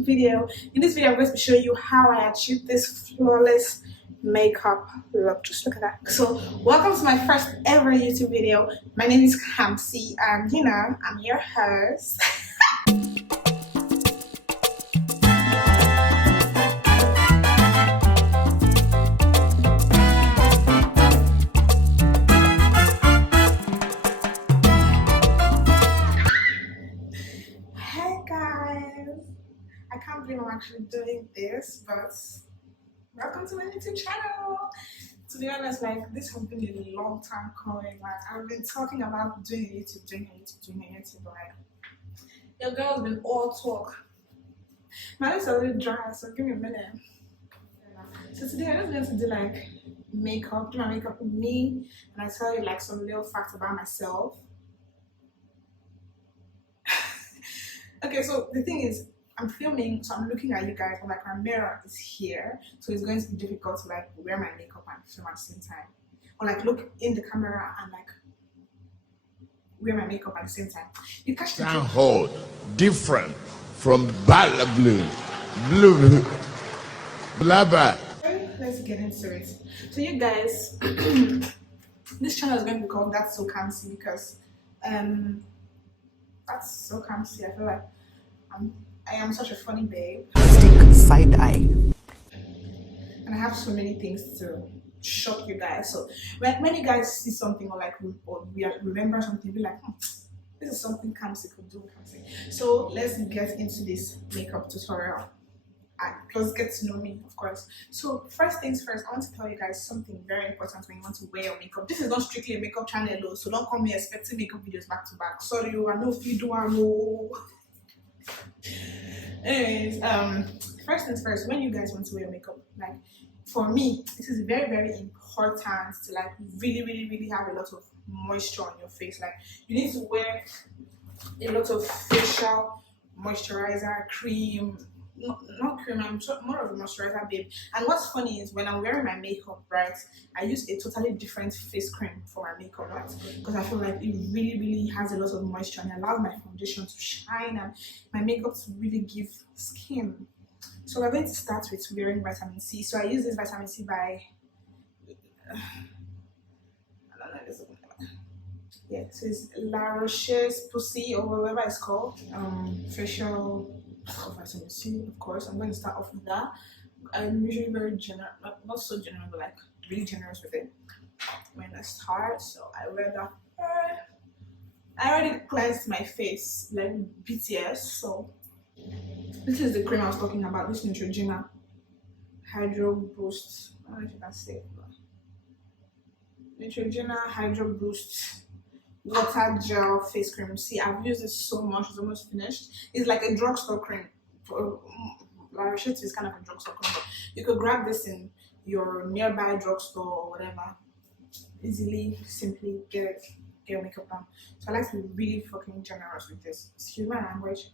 YouTube video. In this video I'm going to show you how I achieved this flawless makeup look. Just look at that. So welcome to my first ever YouTube video. My name is Kamsi and you know I'm your host. Hey guys, I can't believe I'm actually doing this, but welcome to my YouTube channel. To be honest, like this has been a long time coming. Like I've been talking about doing a YouTube, but like your girl's been all talk. My lips are a little dry, so give me a minute. So today I'm just going to do like makeup, do my makeup with me, and I tell you like some little facts about myself. Okay, so the thing is, I'm filming, so I'm looking at you guys, but like my mirror is here, so it's going to be difficult to like wear my makeup and film at the same time, or like look in the camera and like wear my makeup at the same time. You catch the Sound hold different from bala blue, blabber. Let's get into it. So you guys, this channel is going to be called That's So Kamsi because that's so Kamsi. I feel like I am such a funny babe. Stick side eye. And I have so many things to shock you guys. So when you guys see something or like remember something, be like, this is something Kamsi could do. Kamsi. So let's get into this makeup tutorial. And plus get to know me, of course. So first things first, I want to tell you guys something very important when you want to wear your makeup. This is not strictly a makeup channel, so don't come here expecting makeup videos back to back. Sorry, I know if you do, I know. Anyways, first things first, when you guys want to wear your makeup, like for me, this is very, very important to like really have a lot of moisture on your face. Like you need to wear a lot of facial moisturizer, cream. Not cream, I'm more of a moisturizer babe. And what's funny is when I'm wearing my makeup, right, I use a totally different face cream for my makeup, right, because I feel like it really has a lot of moisture and allows my foundation to shine and my makeup to really give skin. So we're going to start with wearing vitamin C. So I use this vitamin C by yeah, so it's La Roche's Pussy or whatever it's called, facial vitamin C, of course. I'm going to start off with that. I'm usually very generous, not so generous, but like really generous with it when I start. So I wear that. I already cleansed my face like BTS. So this is the cream I was talking about. This Neutrogena Hydro Boost. I don't know if you can say it. Neutrogena Hydro Boost water gel face cream. See, I've used it so much, it's almost finished. It's like a drugstore cream. La Roche is kind of a drugstore cream, but you could grab this in your nearby drugstore or whatever. Easily, simply get your makeup done. So I like to be really fucking generous with this. Excuse my language.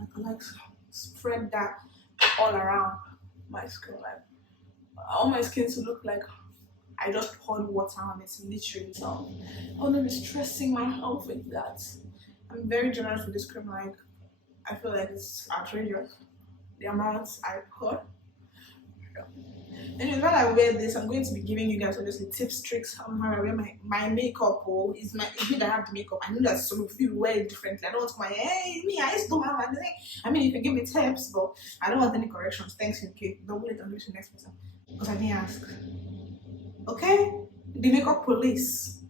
I like to spread that all around my skin, like all my skin to look like I just poured water on it, literally. So I wouldn't be stressing my health with that. I'm very generous with this cream. Like I feel like it's outrageous the amounts I put. And while I wear this, I'm going to be giving you guys obviously tips, tricks on how I wear my makeup. Oh, it's me that have the makeup. I know that some of you wear it differently. I don't want my me. I used to have my thing. I mean, you can give me tips, but I don't want any corrections. Thanks, okay. Double it and do it to the next person because I didn't ask. Okay, the makeup police.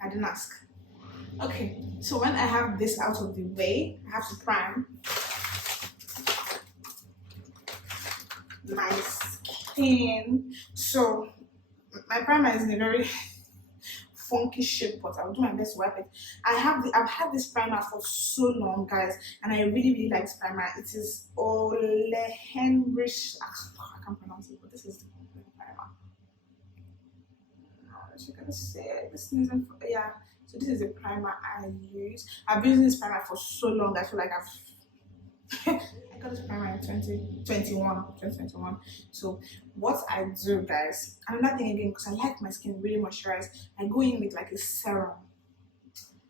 I didn't ask. Okay, so when I have this out of the way, I have to prime my skin. So my primer is in a very funky shape, but I'll do my best to wipe it. I've had this primer for so long, guys, and I really like this primer. It is Ole Henrich. I can't pronounce it, but this is the primer. You can say this isn't, yeah. So this is a primer I use. I've been using this primer for so long. I feel like I got this primer in 2021. So what I do, guys, another thing again, because I like my skin really moisturized, I go in with like a serum.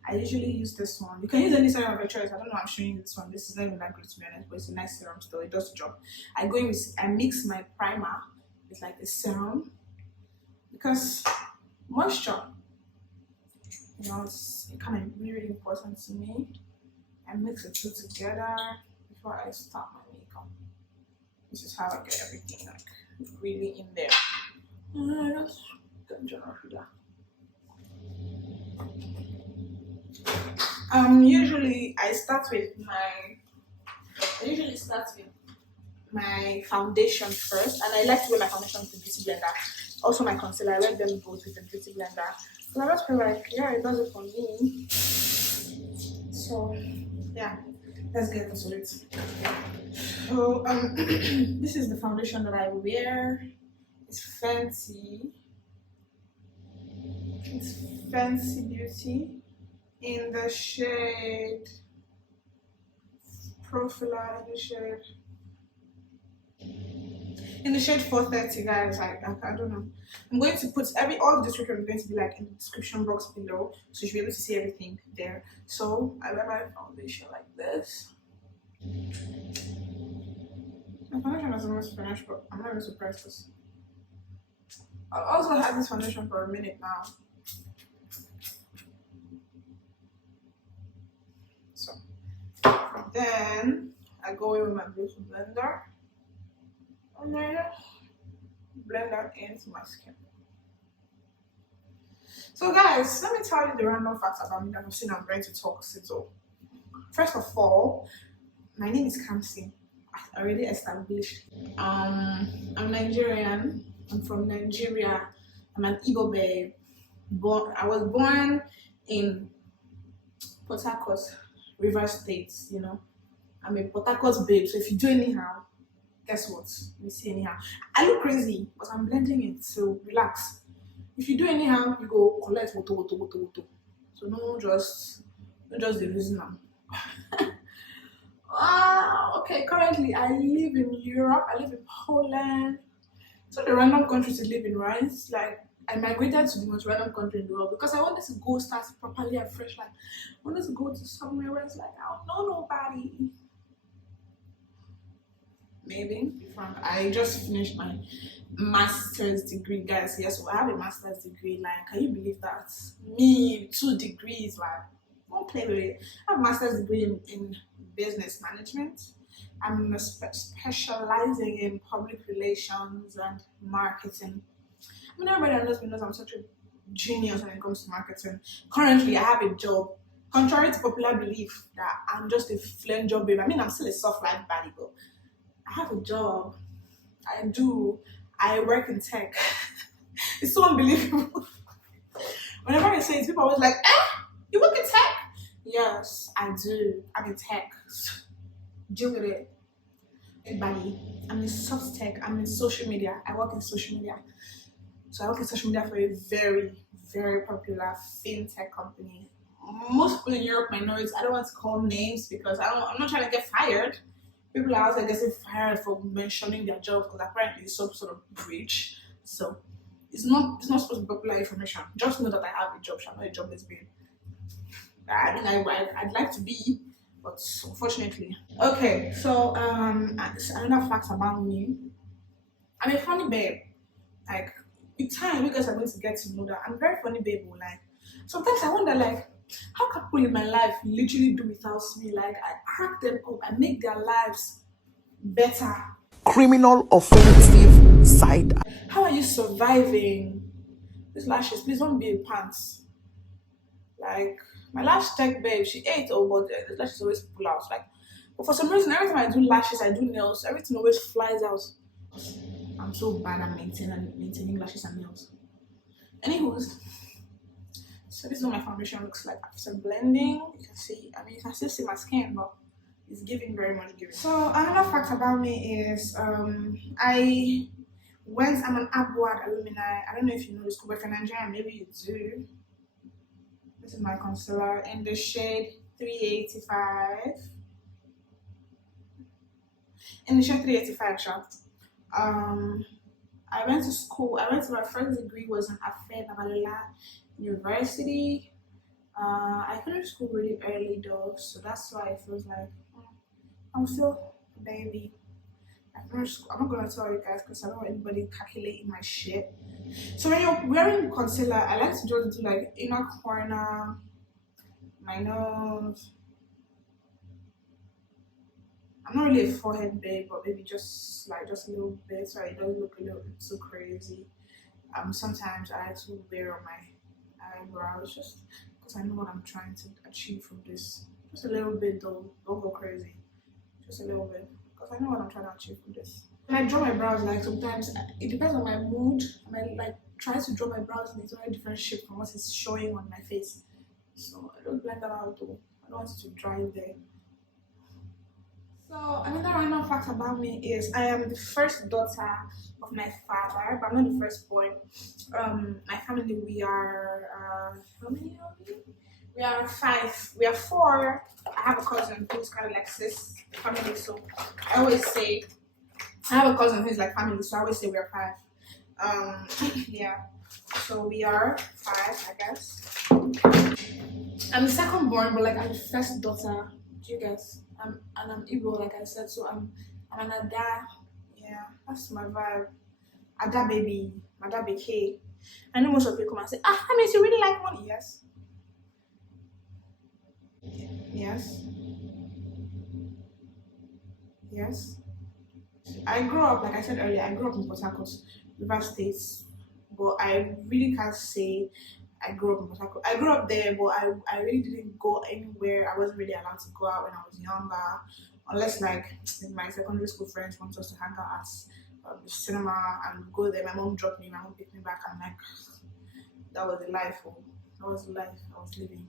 I usually use this one. You can use any serum of your choice. I don't know, I'm showing you this one. This is not even that great to be honest, but it's a nice serum still. It does the job. I mix my primer with like a serum because moisture, you know, it's kind of really, really important to me. I mix the two together before I start my makeup. This is how I get everything like really in there. Usually I usually start with my foundation first, and I like to wear my foundation with the beauty blender. Also my concealer, I wear them both with the beauty blender. So I just feel like, yeah, it does it for me. So yeah, let's get into it. So this is the foundation that I wear. It's fancy. It's Fancy Beauty in the shade Profiler, in the shade 430, guys. I don't know. I'm going to put all the description is going to be like in the description box below, so you should be able to see everything there. So I wear my foundation like this. My foundation is almost finished, but I'm not even surprised because I've also had this foundation for a minute now. So then I go in with my beauty blender and I just blend that into my skin. So guys, let me tell you the random facts about me that I've seen I'm going to talk. So first of all, my name is Kamsi. I already established. I'm Nigerian. I'm from Nigeria. I'm an Igbo babe. I was born in Port Harcourt, Rivers State, you know. I'm a Port Harcourt babe, so if you do anyhow, guess what? You see anyhow. I look crazy, but I'm blending it, so relax. If you do anyhow, you go collect woto. So no just the reason now. Okay, currently I live in Europe, I live in Poland. So the random country to live in, right? It's like I migrated to the most random country in the world because I wanted to go start properly and fresh. Like I wanted to go to somewhere where it's like I don't know nobody. Maybe. I just finished my master's degree, guys. Yes, so I have a master's degree. Like, can you believe that? Me, 2 degrees, like, don't play with it. I have a master's degree in business management. I'm specializing in public relations and marketing. I mean, everybody knows me knows I'm such a genius when it comes to marketing. Currently, I have a job. Contrary to popular belief that I'm just a flame job babe. I mean, I'm still a soft life baddie, but I have a job. I work in tech. It's so unbelievable. Whenever I say it, people are always like, you work in tech? Yes, I do. I'm in tech. Deal with it. Everybody. I'm in soft tech. I'm in social media. I work in social media. So I work in social media for a very, very popular fintech company. Most people in Europe might know it. I don't want to call names because I'm not trying to get fired. People are also getting fired for mentioning their jobs because apparently it's some sort of breach. So it's not supposed to be popular information. Just know that I have a job. I'm not a job lesbian. I mean, I'd like to be, but unfortunately. Okay, so another fact about me. I'm a funny babe. Like with time, you guys are going to get to know that I'm a very funny babe. Like sometimes I wonder, like, how can people in my life literally do without me? Like I crack them up, I make their lives better. Criminal offensive side. How are you surviving these lashes? Please don't be a pants. Like my lash tech babe, she ate but the lashes always pull out. Like, but for some reason, every time I do lashes, I do nails, everything always flies out. I'm so bad at maintaining lashes and nails. Anywho's, so this is what my foundation looks like after blending. You can see, I mean, you can still see my skin, but it's giving very much giving. So another fact about me is I'm an Abwad alumni. I don't know if you know this, but if you're Nigerian, maybe you do. This is my concealer in the shade 385. In the shade 385 shop. I went to my first degree was in Afed Babalola University. I finished school really early though, so that's why it feels like I'm still a baby. I finished school. I'm not gonna tell you guys because I don't want anybody calculating my shit. So when you're wearing concealer, I like to just do like inner corner, my nose. I'm not really a forehead babe, but maybe just a little bit so it doesn't look a little bit too crazy. Sometimes I like to wear on my eyebrows just because I know what I'm trying to achieve from this. Just a little bit though, don't go crazy. Just a little bit because I know what I'm trying to achieve from this. When I draw my brows, like sometimes it depends on my mood. I might like try to draw my brows in a very different shape from what is showing on my face. So I don't blend that out though. I don't want it to dry there. So another random fact about me is I am the first daughter of my father, but I'm not the first boy. My family we are how many are we? We are five. We are four. I have a cousin who's kind of like sis family, so I always say I have a cousin who's like family, so I always say we are five. Yeah. So we are five, I guess. I'm the second born, but like I'm the first daughter. Do you guys? I'm Igbo, like I said, so I'm an Ada. Yeah, that's my vibe. Ada baby, Ada BK. I know most of you come and say, that means you really like money. Yes. Yes. Yes. I grew up, like I said earlier, I grew up in Port Harcourt, River State, but I really can't say I grew up in Port Harcourt. I grew up there, but I really didn't go anywhere. I wasn't really allowed to go out when I was younger, unless like my secondary school friends want us to hang out at the cinema and go there. My mom dropped me, my mom picked me back, and like that was the life. Oh, that was the life I was living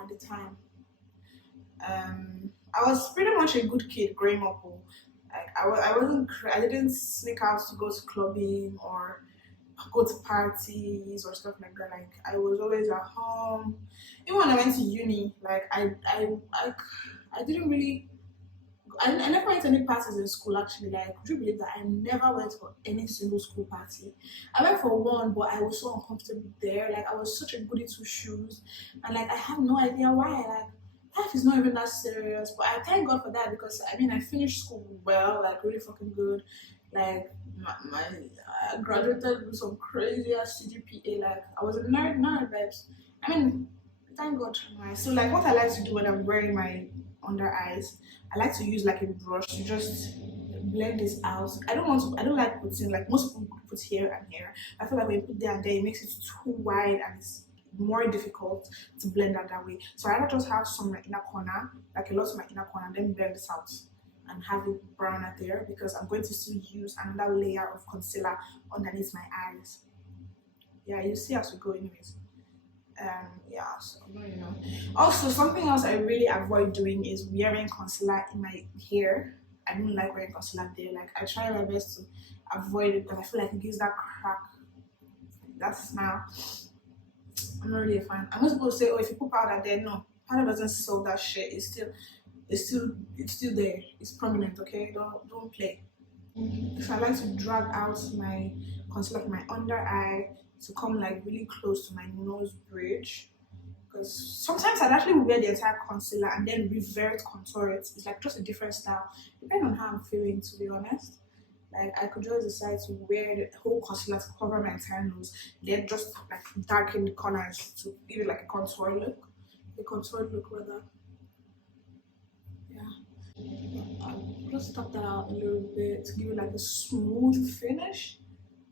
at the time. I was pretty much a good kid growing up. Oh. Like I wasn't, I didn't sneak out to go to clubbing or go to parties or stuff like that. Like I was always at home. Even when I went to uni, like I didn't really. I never went to any parties in school actually. Like, could you believe that I never went for any single school party? I went for one, but I was so uncomfortable there. Like, I was such a goody two shoes, and like, I have no idea why. Like, life is not even that serious. But I thank God for that because I mean, I finished school well, like, really fucking good. Like, I graduated with some crazy ass CGPA. Like, I was a nerd, babes. I mean, thank God. So, like, what I like to do when I'm wearing my under eyes, I like to use like a brush to just blend this out. I don't like putting like most people put here and here. I feel like when you put there and there, it makes it too wide and it's more difficult to blend out that way. So I just have some in my inner corner, like a lot in my inner corner, then blend this out and have it browner there because I'm going to still use another layer of concealer underneath my eyes. Yeah, you see as we go anyways. Yeah, so you know. Also, something else I really avoid doing is wearing concealer in my hair. I don't like wearing concealer there. Like I try my best to avoid it because I feel like it gives that crack, that smile. I'm not really a fan. I'm not supposed to say, oh, if you put powder there, no. Powder doesn't solve that shit. It's still there. It's prominent, okay? Don't play. If I like to drag out my concealer from my under eye to come like really close to my nose bridge, because sometimes I'd actually wear the entire concealer and then revert contour it. It's like just a different style, depending on how I'm feeling, to be honest. Like I could just decide to wear the whole concealer to cover my entire nose, then just like darken the corners to give it like a contour look rather. Yeah, I'll just tap that out a little bit to give it like a smooth finish,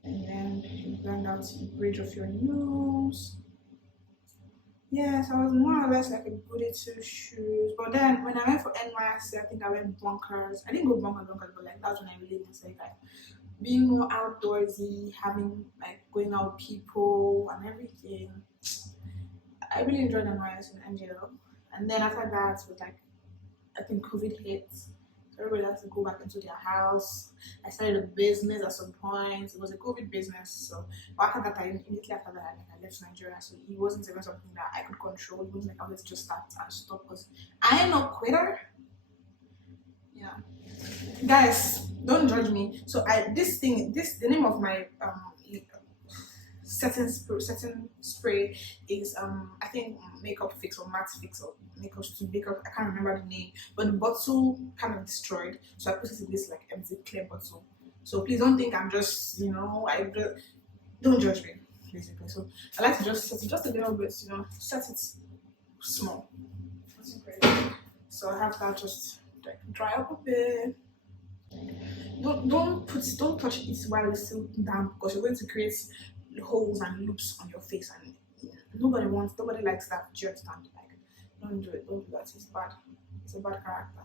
and then you blend out the bridge of your nose. Yes, I was more or less like a goody two shoes. But then when I went for NYC, I think I went bonkers. I didn't go bonkers, but like that's when I really decided like being more outdoorsy, having like going out with people and everything. I really enjoyed NYC and Angelo. And then after that was like I think COVID hit. So everybody had to go back into their house. I started a business at some point. It was a COVID business. So but after that, immediately after that, like, I left Nigeria. So it wasn't even something that I could control. It wasn't like I wanted to just start and stop because I am no quitter. Yeah. Guys, don't judge me. So the name of my setting spray is I think makeup fix or matte fix or makeup, I can't remember the name, but the bottle kind of destroyed, so I put it in this like empty clear bottle. So please don't think I'm just, don't judge me basically. So I like to just set it just a little bit, set it small, nothing crazy. So I have that just like dry up a bit. Don't touch it while it's still damp, because you're going to create holes and loops on your face, and nobody likes that. Do you understand? Like, don't do it. Don't do that. It's bad. It's a bad character.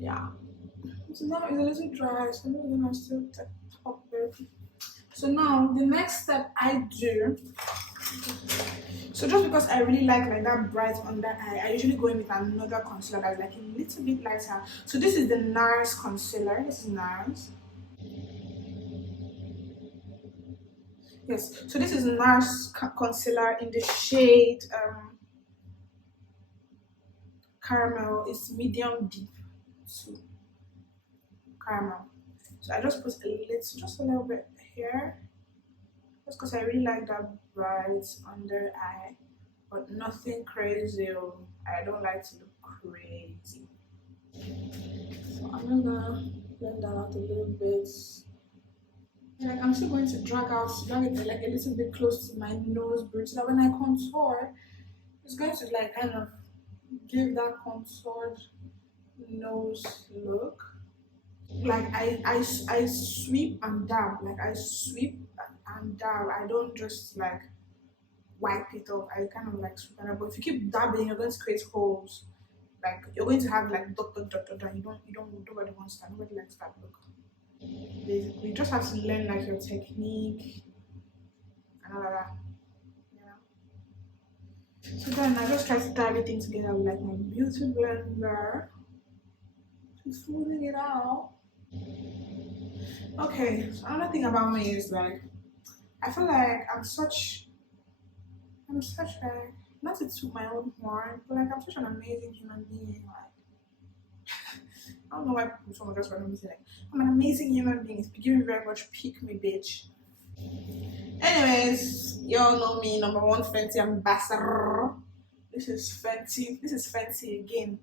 Yeah. So now it's a little dry, so I'm gonna still top it. So now the next step I do. So just because I really like that bright under eye, I usually go in with another concealer that's like a little bit lighter. So this is the NARS concealer. This is NARS. Yes. So this is NARS concealer in the shade caramel. It's medium deep to caramel. So I just put just a little bit here, just because I really like that bright under eye, but nothing crazy. I don't like to look crazy. So I'm just gonna blend that out a little bit. And like I'm still going to drag it like a little bit close to my nose bridge, so that when I contour, it's going to like kind of give that contoured nose look. Like I sweep and dab, like I sweep and dab. I don't just like wipe it off. I kind of like sweep and dab. But if you keep dabbing, you're going to create holes. Like you're going to have like dot. Nobody wants that. Nobody likes that look. Basically, you just have to learn like your technique and all that. Yeah. So then I just try to tie everything together with like my beauty blender, just smoothing it out. Okay, so another thing about me is like I feel like I'm such like, not to toot my own horn, but like I'm such an amazing human being. Like I don't know why someone just randomly say like I'm an amazing human being. It's giving me very much pick me bitch. Anyways, y'all know me, number one Fenty ambassador. This is Fenty again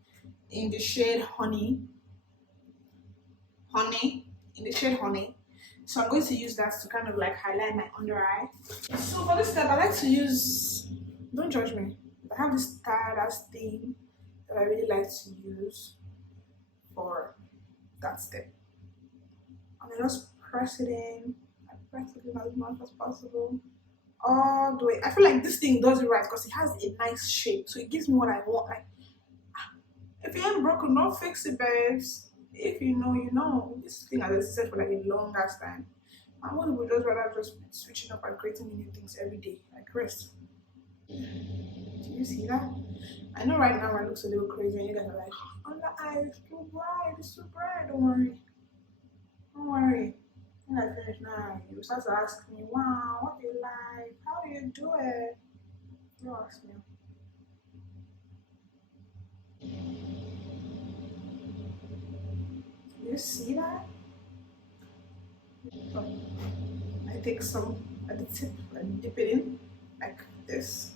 in the shade honey. In the shade honey. So I'm going to use that to kind of like highlight my under eye. So for this step, I like to use, don't judge me, I have this tired ass thing that I really like to use for that step. And I just press it in. I press it in as much as possible. All the way. I feel like this thing does it right because it has a nice shape. So it gives me what I want. Like, if you ain't broken, don't fix it, babes. If you know, you know. This thing has existed for like a long ass time. I'm going to just rather just switching up and creating new things every day, like rest. Do you see that? I know right now I look a little crazy and you guys are like, oh, the eye is too bright, it's too bright. Don't worry. Don't worry. When I finish now, you start to ask me, wow, what do you like? How do you do it? You ask me. You see that? So I take some at the tip and dip it in like this.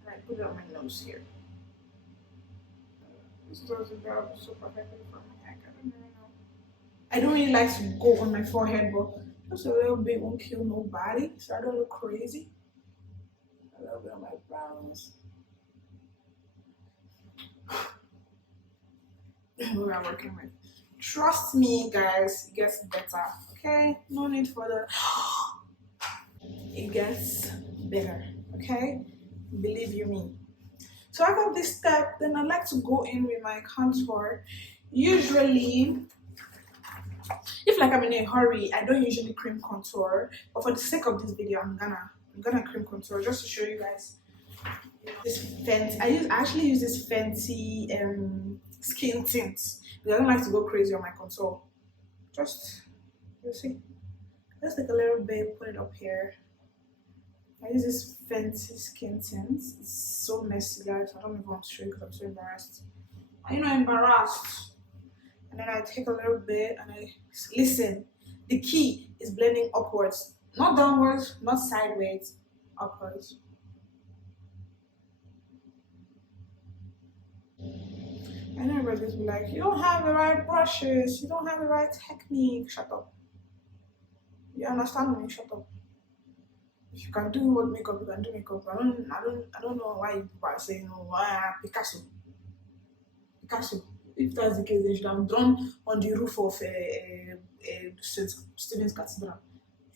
And I put it on my nose here. This doesn't grab so perfectly for me. I don't really know. I don't really like to go on my forehead, but just a little bit won't kill nobody, so I don't look crazy. A little bit on my brows. Who I'm working with. Trust me, guys, it gets better. Okay? No need for the it gets better. Okay? Believe you me. So after this step, then I like to go in with my contour. Usually, if like I'm in a hurry, I don't usually cream contour. But for the sake of this video, I'm gonna cream contour just to show you guys. This Fenty. I actually use this Fenty skin tint because I don't like to go crazy on my contour. Just you see, just take a little bit, put it up here. I use this Fenty skin tint. It's so messy, guys. I don't even want to show you because I'm so embarrassed. Are you not embarrassed? And then I take a little bit and I listen. The key is blending upwards, not downwards, not sideways, upwards. And everybody's be like, you don't have the right brushes, you don't have the right technique. Shut up. You understand me? Shut up. If you can do what makeup, you can do makeup. I don't know why people are saying, oh, Picasso. Picasso. If that's the case, they should have drawn on the roof of St. Stephen's Cathedral.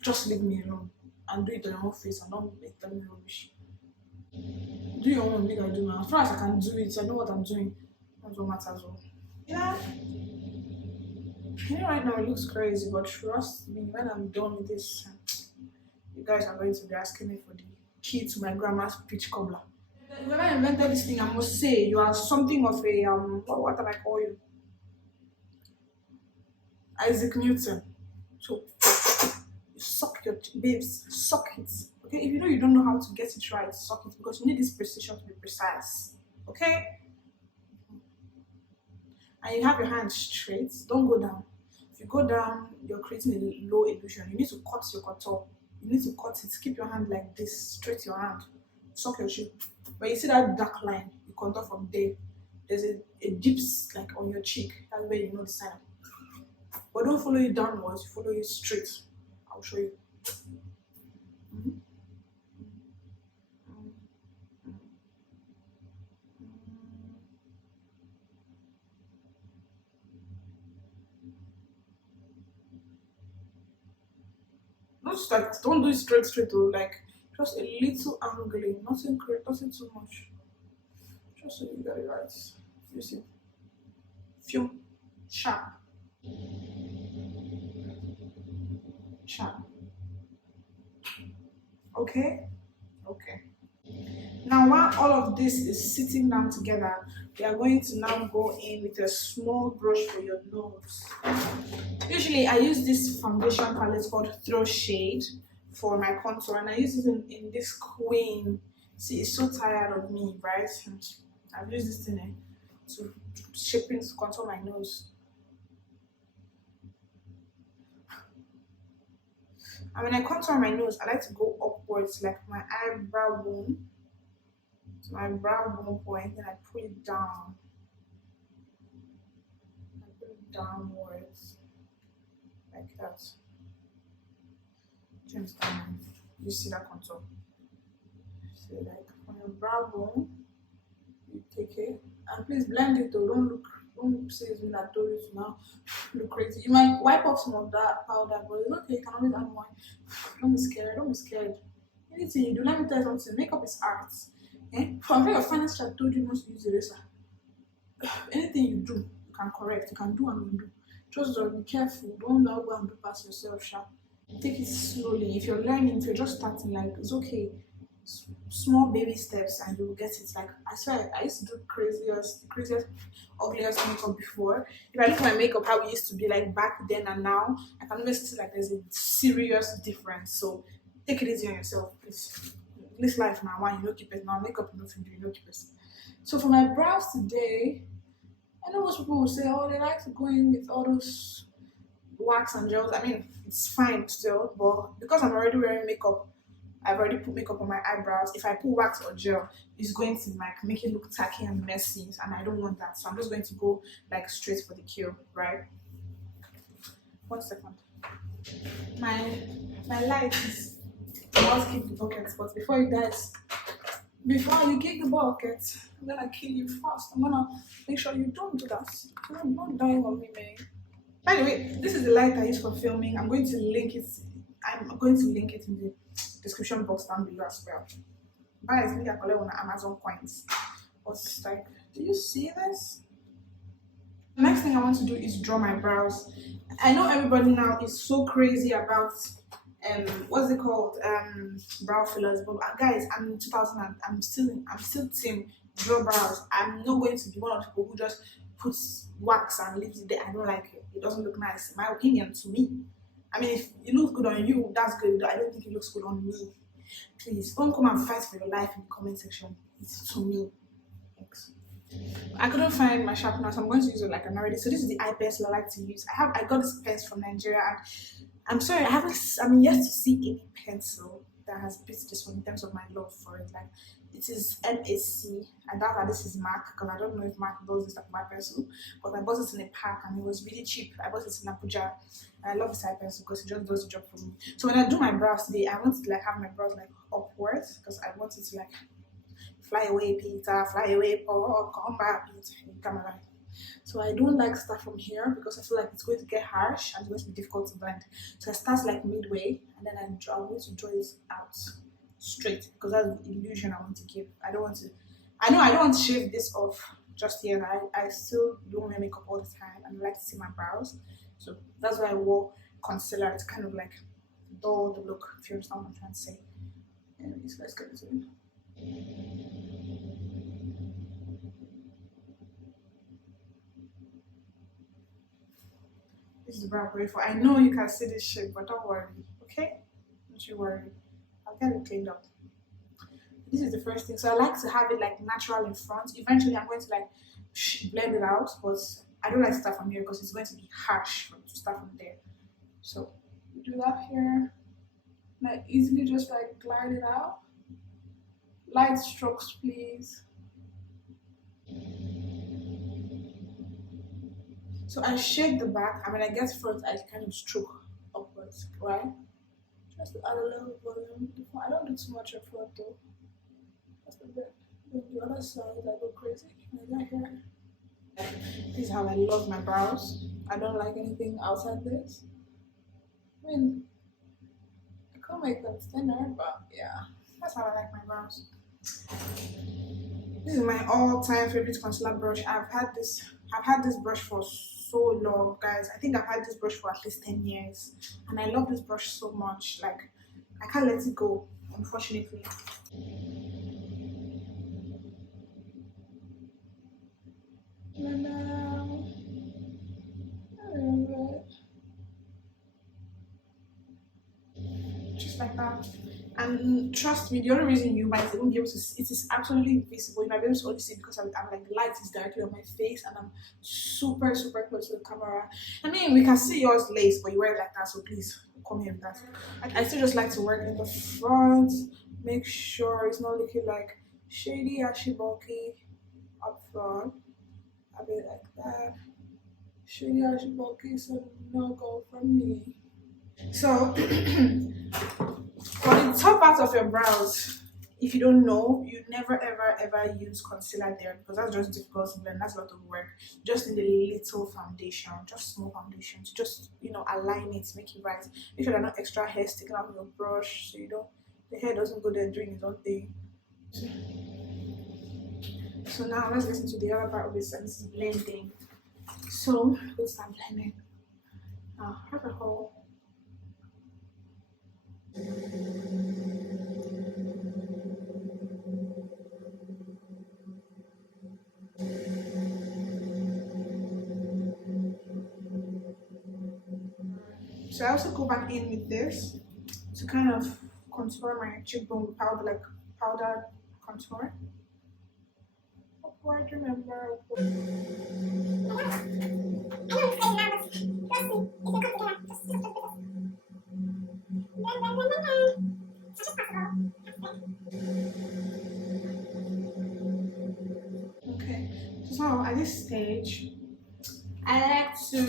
Just leave me alone and do it on your own face and don't tell me rubbish. Do your own, make I do now. As far as I can do it, I know what I'm doing. That's what matters. Yeah. Right now it looks crazy, but trust me, when I'm done with this, you guys are going to be asking me for the key to my grandma's peach cobbler. When I invented this thing, I must say you are something of a what am I call you? Isaac Newton. So you suck your babes, suck it. Okay, if you know you don't know how to get it right, suck it because you need this precision to be precise. Okay? And you have your hands straight, don't go down. If you go down, you're creating a low illusion. You need to cut your contour. You need to cut it. Keep your hand like this, straight your hand. Suck your cheek. When you see that dark line, you contour from there. There's a deep like on your cheek. That's where you know the sign. But don't follow it downwards, follow it straight. I'll show you. Mhm. Don't do it straight though, like just a little angling, nothing great, nothing too much. Just so you get it right. You see. Few sharp. Sharp. Okay? Okay. Now while all of this is sitting down together, we are going to now go in with a small brush for your nose. Usually I use this foundation palette called Throw Shade for my contour, and I use it in this queen. See, it's so tired of me, right? I've used this thing to shaping to contour my nose. And when I contour my nose, I like to go upwards, like my eyebrow bone to my brow bone point, then I pull it down. I pull it downwards, like that. Do you understand? You see that contour? So like on your brow bone, you take it, and please blend it though. Don't say it's me that told you to now look crazy. You might wipe off some of that powder, but it's okay. You can always add more. Don't be scared. Don't be scared. Anything you do, let me tell you something. Makeup is art. From your finance chart told you not to use eraser. Anything you do, you can correct. You can do and undo. Just be careful. Don't now go and do past yourself, sharp. Take it slowly. If you're learning, if you're just starting, like it's okay. Small baby steps and you will get it. Like I swear, I used to do craziest, ugliest makeup before. If I look at my makeup, how it used to be like back then and now, I can always see like there's a serious difference. So take it easy on yourself, please. This life now, why you know keep it now, makeup nothing do, you know keep it. So for my brows today, I know most people will say, oh, they like to go in with all those wax and gels. I mean, it's fine still, but because I'm already wearing makeup, I've already put makeup on my eyebrows. If I put wax or gel, it's going to like make it look tacky and messy, and I don't want that. So I'm just going to go like straight for the kill, right? 1 second. My light is about to kick the bucket, but before you guys, before you kick the bucket, I'm gonna kill you fast. I'm gonna make sure you don't do that. You're not dying on me, man. By the way, this is the light I use for filming. I'm going to link it in the description box down below as well. Guys, maybe I collect on Amazon coins. But like, do you see this? The next thing I want to do is draw my brows. I know everybody now is so crazy about what's it called, brow fillers, but guys, I'm in 2000 and I'm still team draw brows. I'm not going to be one of the people who just puts wax and leaves it there. I don't like it. It doesn't look nice, in my opinion, to me. I mean, if it looks good on you, that's good. I don't think it looks good on me. Please don't come and fight for your life in the comment section. It's to me. Thanks. I couldn't find my sharpener, so I'm going to use it like I'm already. So this is the eye pencil I like to use. I got this pencil from Nigeria, and I'm sorry, I haven't. I'm yet to see any pencil that has beat this one in terms of my love for it. Like, it is MAC. I doubt that this is MAC because I don't know if MAC does this type of my pencil. But I bought it in a pack and it was really cheap. I bought it in Abuja. And I love this type of pencil because it just does the job for me. So when I do my brows today, I want to like have my brows like upwards because I want it to like fly away, Peter, fly away, Paul, come back, Peter, come alive. So I don't like start from here because I feel like it's going to get harsh and it's going to be difficult to blend. So I start like midway and then I'm going to draw it out straight because that's the illusion I want to give. I don't want to. I know I don't want to shave this off just yet. I still don't wear makeup all the time and I like to see my brows. So that's why I wore concealer. It's kind of like dull the look. If you understand what I'm trying to say. Anyways, let's get into it. This is the brow for. I know you can see this shape, but don't worry, okay? Don't you worry. I'll get it cleaned up. This is the first thing. So I like to have it like natural in front. Eventually, I'm going to like blend it out, but I don't like to start from here because it's going to be harsh to start from there. So do that here. Like easily just like glide it out. Light strokes, please. So I shake the back, and when I get front, I kind of stroke upwards, right? Just to add a little volume. I don't do too much up front though. Just a bit. Then the other side, I go crazy. Like that here. This is how I love my brows. I don't like anything outside this. I mean, I can't make them thinner, but yeah, that's how I like my brows. This is my all-time favorite concealer brush. I've had this brush for so long, guys. I think I've had this brush for at least 10 years. And I love this brush so much. Like, I can't let it go, unfortunately. And now, just like that. And trust me, the only reason you might even be able to see it is absolutely invisible. You might be able to only see it because I'm like the light is directly on my face and I'm super super close to the camera. I mean, we can see yours lace, but you wear it like that, so please come here with that. I still just like to work in the front, make sure it's not looking like shady, ashy, bulky up front. A bit like that. Shady, ashy, bulky, so no go from me. So for the top part of your brows, if you don't know, you never ever ever use concealer there because that's just difficult to blend. That's a lot of work. Just need a little foundation, just small foundation to just align it, make it right. Make sure there are no extra hair sticking out of your brush, so the hair doesn't go there doing its own thing. So now let's get into the other part of this, and this is blending. So let's start blending. Now have a hole. So I also go back in with this to kind of contour my cheekbone with powder, like powder contour. Upward, remember. Okay, so at this stage, I like to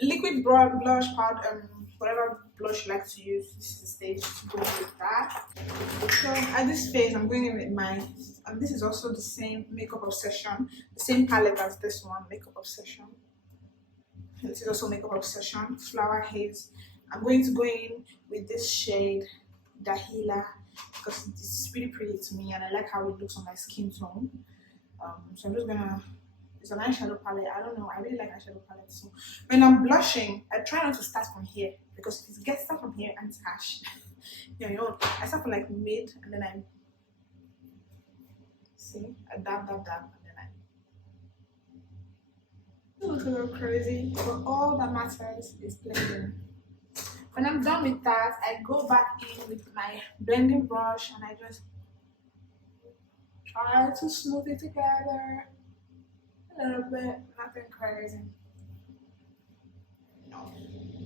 liquid brown blush powder, whatever blush you like to use. This is the stage to go with that. So at this phase, I'm going in with my, and this is also the same Makeup Obsession, the same palette as this one, Makeup Obsession. This is also Makeup Obsession, Flower Haze. I'm going to go in with this shade, Dahila, because it's really pretty to me and I like how it looks on my skin tone. So I'm just gonna, it's an eyeshadow palette. I don't know, I really like eyeshadow palettes. So when I'm blushing, I try not to start from here because if it gets start from here and it's harsh, I start from like mid and then I dab, and then I look a little crazy, but all that matters is blending. When I'm done with that, I go back in with my blending brush and I just try to smooth it together a little bit, nothing crazy.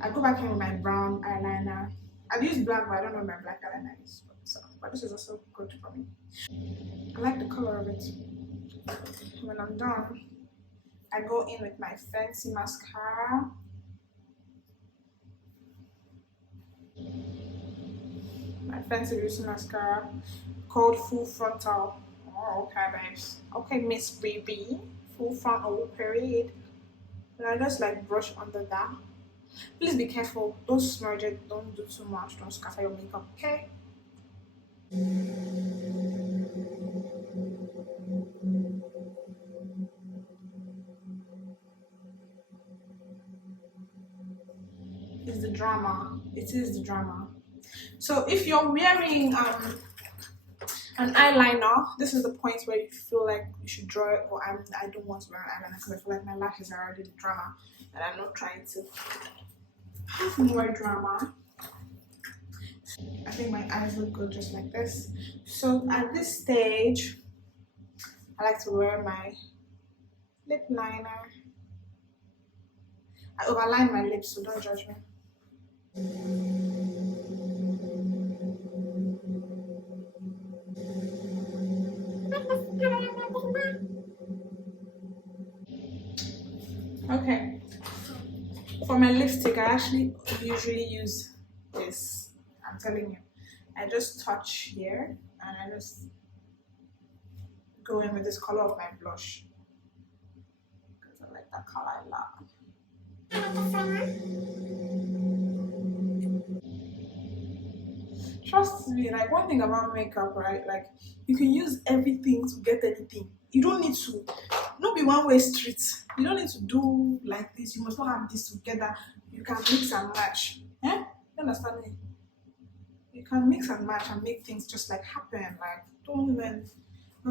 I go back in with my brown eyeliner. I've used black, but I don't know what my black eyeliner is. But this is also good for me. I like the color of it. When I'm done, I go in with my fancy mascara. My fancy beauty mascara called Full Frontal. Oh, okay, babes. Okay, Miss Baby. Full frontal period. And I just like brush under that. Please be careful. Don't smudge it. Don't do too much. Don't scatter your makeup, okay? It's the drama. It is the drama. So if you're wearing an eyeliner, this is the point where you feel like you should draw it, or I don't want to wear an eyeliner because I feel like my lashes are already the drama and I'm not trying to have more drama. I think my eyes look good just like this. So at this stage, I like to wear my lip liner. I overline my lips, so don't judge me. Okay, for my lipstick, I actually usually use this. I'm telling you, I just touch here and I just go in with this color of my blush because I like that color a lot. Trust me, like one thing about makeup, right? Like you can use everything to get anything. You don't need to not be one way street. You don't need to do like this. You must not have this together. You can mix and match. Eh? You understand me? You can mix and match and make things just like happen. Like don't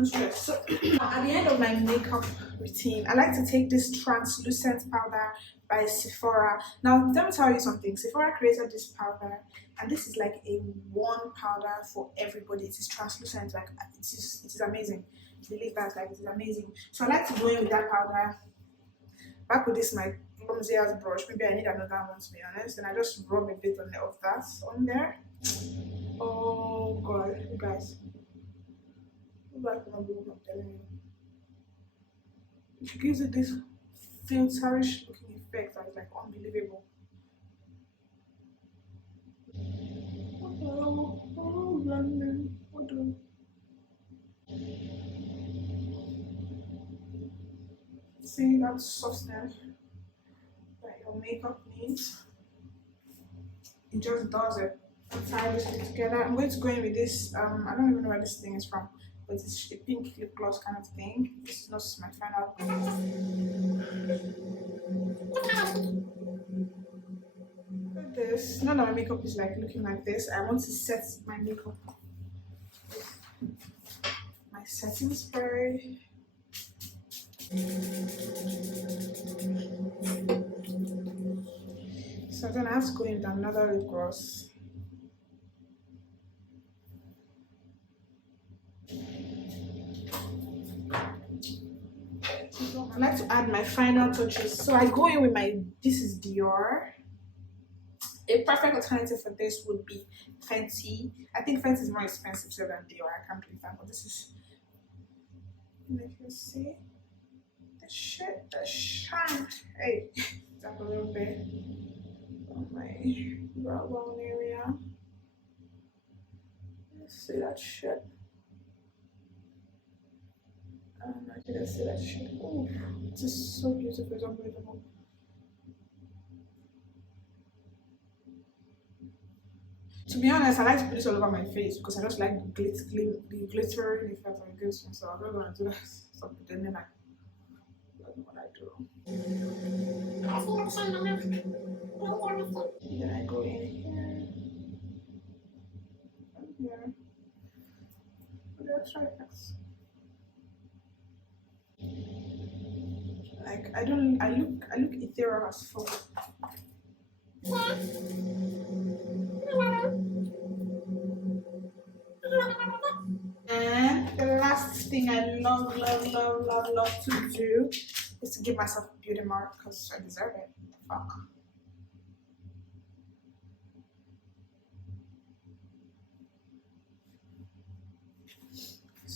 stress. So at the end of my makeup routine, I like to take this translucent powder by Sephora. Now let me tell you something. Sephora created this powder, and this is like a one powder for everybody. It is translucent, like it is amazing. Believe that, like it is amazing. So I like to go in with that powder. Back with this my clumsy ass brush. Maybe I need another one to be honest. And I just rub a bit of that on there. Oh god, you guys. Like I'm telling you. It gives it this filterish looking effect that is like unbelievable. See that softness that your makeup needs? It just does it. Tie this bit together. I'm going to go in with this. I don't even know where this thing is from, but it's a pink lip gloss kind of thing. This is not my final. Look at this. None of my makeup is like looking like this. I want to set my makeup with my setting spray. So then I have to go in with another lip gloss. I like to add my final touches. So I go in with this is Dior. A perfect alternative for this would be Fenty. I think Fenty is more expensive so than Dior. I can't believe that, but this is, if you see the shine. Hey, tap a little bit on my brow bone area. Let's see that shit. I didn't see that shit. Oh, this is so beautiful. It's unbelievable. To be honest, I like to put this all over my face because I just like the glittering effect on this one. So I'm not gonna do that. Stop pretending like that's what I do. Then I go in here. Here. Let's try this. Like I look ethereal as fuck. And the last thing I love to do is to give myself a beauty mark because I deserve it. Fuck.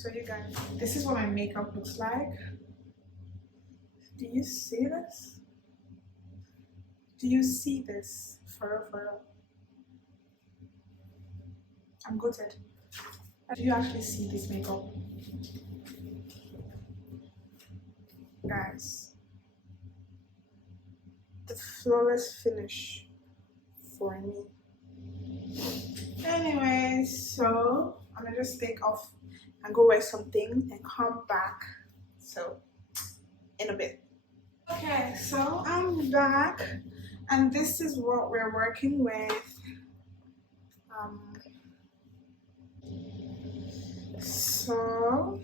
So you guys, this is what my makeup looks like. Do you see this? Do you see this? For real. I'm gutted. Do you actually see this makeup? Guys, the flawless finish for me. Anyways, so I'm gonna just take off and go wear something and come back. So, in a bit. Okay, so I'm back, and this is what we're working with. So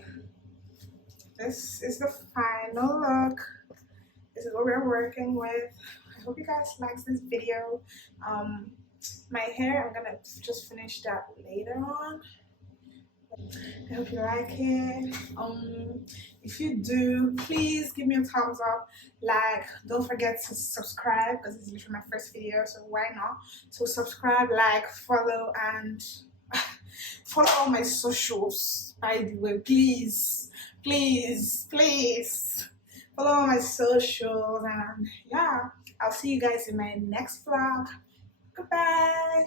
this is the final look. This is what we're working with. I hope you guys liked this video. My hair, I'm gonna just finish that later on. I hope you like it. If you do, please give me a thumbs up. Like, don't forget to subscribe because this is literally my first video, so why not? So subscribe, like, follow, and follow all my socials. By the way, please follow all my socials, and yeah, I'll see you guys in my next vlog. Goodbye.